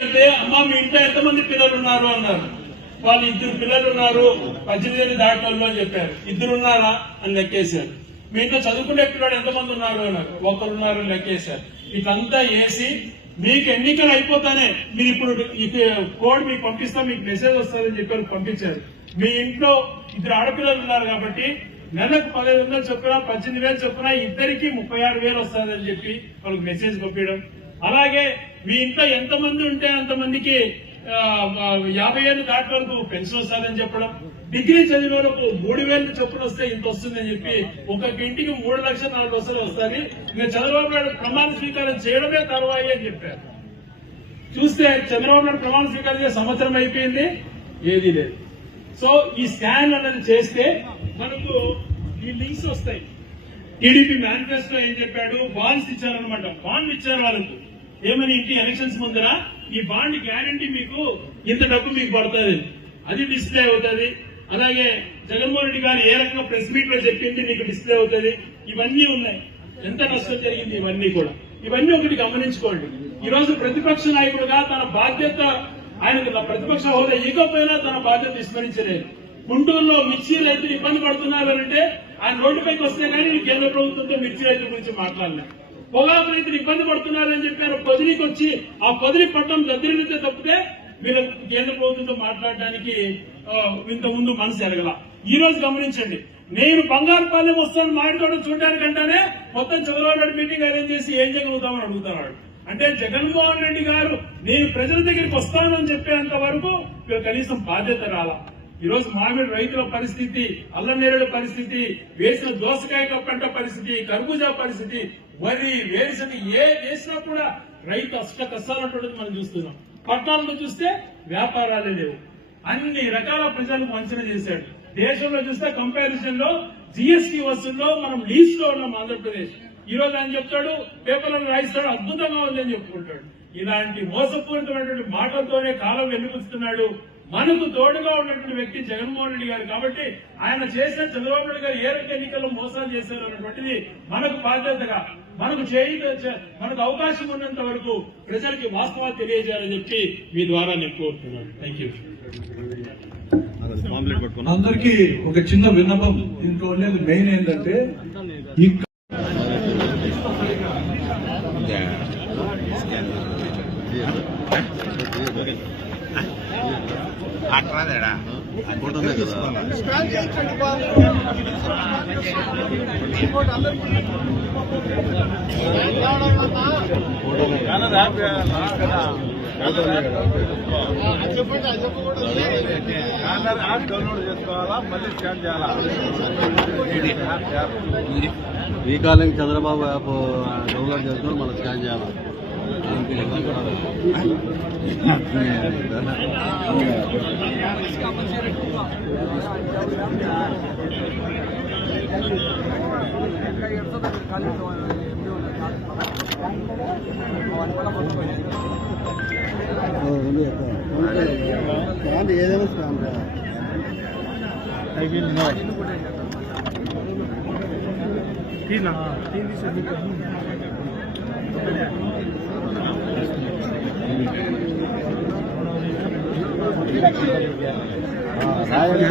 అంటే అమ్మ మీ ఇంట్లో ఎంతమంది పిల్లలు ఉన్నారు అన్నారు. వాళ్ళు ఇద్దరు పిల్లలు ఉన్నారు పద్దెనిమిది ఏళ్ళు అని చెప్పారు. ఇద్దరు ఉన్నారా అని లెక్కేశారు. మీ ఇంట్లో చదువుకునే పిల్లలు ఎంతమంది ఉన్నారు? అన్నారు. ఒకరు ఉన్నారు అని లెక్కేశారు. ఇదంతా వేసి మీకు ఎన్నికలు అయిపోతానే మీరు ఇప్పుడు కోడ్ మీకు పంపిస్తా మీకు మెసేజ్ వస్తుందని చెప్పారు పంపించారు. మీ ఇంట్లో ఇద్దరు ఆడపిల్లలు ఉన్నారు కాబట్టి నెలకు పదిహేను వందలు చొప్పున పద్దెనిమిది వేలు చొప్పున ఇద్దరికి ముప్పై ఆరు వేలు వస్తుందని చెప్పి వాళ్ళకి మెసేజ్ పంపించడం. అలాగే మీ ఇంట్లో ఎంతమంది ఉంటే అంతమందికి యాభై ఏళ్ళు దాటి వరకు పెన్షన్ వస్తుందని చెప్పడం డిగ్రీ చదివిన వాళ్ళకు మూడు వేలు చొప్పున వస్తే ఇంత వస్తుందని చెప్పి ఒక్కొక్క ఇంటికి మూడు లక్షల నాలుగు లక్షలు వస్తుంది ఇంకా చంద్రబాబు నాయుడు ప్రమాణ స్వీకారం చేయడమే తర్వాయి అని చెప్పారు. చూస్తే చంద్రబాబు నాయుడు ప్రమాణ స్వీకారం చేసే సంవత్సరం అయిపోయింది ఏదీ లేదు. సో ఈ స్కాన్ అనేది చేస్తే మనకు ఈ లింక్స్ వస్తాయి. టీడీపీ మేనిఫెస్టో ఏం చెప్పాడు? బాండ్స్ ఇచ్చారనమాట బాండ్ ఇచ్చారు వాళ్ళకు. ఏమని ఇంటి ఎలక్షన్స్ ముందర ఈ బాండ్ గ్యారంటీ మీకు ఇంత డబ్బు మీకు పడుతుంది. అది డిస్ప్లే అవుతుంది. అలాగే జగన్మోహన్ రెడ్డి గారు ఏ రకంగా ప్రెస్ మీట్లో చెప్పింది మీకు డిస్ప్లే అవుతుంది. ఇవన్నీ ఉన్నాయి. ఎంత నష్టం జరిగింది ఇవన్నీ కూడా. ఇవన్నీ ఒకటి గమనించుకోండి. ఈ రోజు ప్రతిపక్ష నాయకుడుగా తన బాధ్యత ఆయన ప్రతిపక్ష హోదా ఇవ్వకపోయినా తన బాధ్యత విస్మరించలేదు. గుంటూరులో మిర్చి రైతులు ఇబ్బంది పడుతున్నారు అంటే ఆయన రోడ్డుపైకి వస్తే కానీ కేంద్ర ప్రభుత్వంతో మిర్చి రైతుల గురించి మాట్లాడలేదు. పొగాకు రైతులు ఇబ్బంది పడుతున్నారని చెప్పారు. పొదిలికి వచ్చి ఆ పొదిలి పట్టణం దగ్గరితే తప్పితే వీళ్ళ కేంద్ర ప్రభుత్వంతో మాట్లాడడానికి ఇంతకుముందు ముందు మనసు ఎరగల ఈ రోజు గమనించండి. నేను బంగారుపాలెం వస్తాను మాట్లాడడం చూడడానికంటేనే మొత్తం చంద్రబాబు నాయుడు మీటింగ్ అరేంజ్ చేసి ఏం చేయగలుగుతామని అడుగుతున్నాడు. అంటే జగన్మోహన్ రెడ్డి గారు నేను ప్రజల దగ్గరికి వస్తానని చెప్పేంత వరకు కనీసం బాధ్యత రాలా. ఈరోజు మామిడి రైతుల పరిస్థితి అల్లనేరుల పరిస్థితి వేసిన దోసకాయ పంట పరిస్థితి కర్బూజా పరిస్థితి వరి వేరుశనగ ఏ వేసినా కూడా రైతు అష్ట కష్టాలంటున్నది మనం చూస్తున్నాం. పట్టణాల్లో చూస్తే వ్యాపారాలే లేవు. అన్ని రకాల ప్రజలకు వంచన చేశాడు. దేశంలో చూస్తే కంపారిజన్లో జిఎస్టీ వసూల్లో మనం లీస్ట్లో ఉన్నాం ఆంధ్రప్రదేశ్. ఈ రోజు ఆయన చెప్తాడు పేపర్లను రాయిస్తాడు అద్భుతంగా ఉందని చెప్పుకుంటాడు. ఇలాంటి మోసపూరితమైనటువంటి మాటలతోనే కాలం వెన్నుకుతున్నాడు మనకు తోడుగా ఉన్నటువంటి వ్యక్తి జగన్మోహన్ రెడ్డి గారు కాబట్టి ఆయన చేసిన చంద్రబాబు నాయుడు గారు ఏ రకం ఎన్నికల్లో మోసాలు చేశారు అన్నటువంటిది మనకు బాధ్యతగా మనకు చేయి మనకు అవకాశం ఉన్నంత వరకు ప్రజలకి వాస్తవాలు తెలియజేయాలని చెప్పి మీ ద్వారా నేను కోరుతున్నాను. థ్యాంక్ యూ అందరికీ ఒక చిన్న విన్నపం. దీంట్లో ఉండేది మెయిన్ ఏంటంటే అట్రాదేడా ఫోటోనే కదా డౌన్లోడ్ చేసుకోవాలా మళ్ళీ స్కాన్ చేయాలా ఈ కాలం చంద్రబాబు యాప్ డౌన్లోడ్ చేసుకొని మనం స్కాన్ చేయాలి? ఏదైనా స్కాన్ ರಾಯಲ್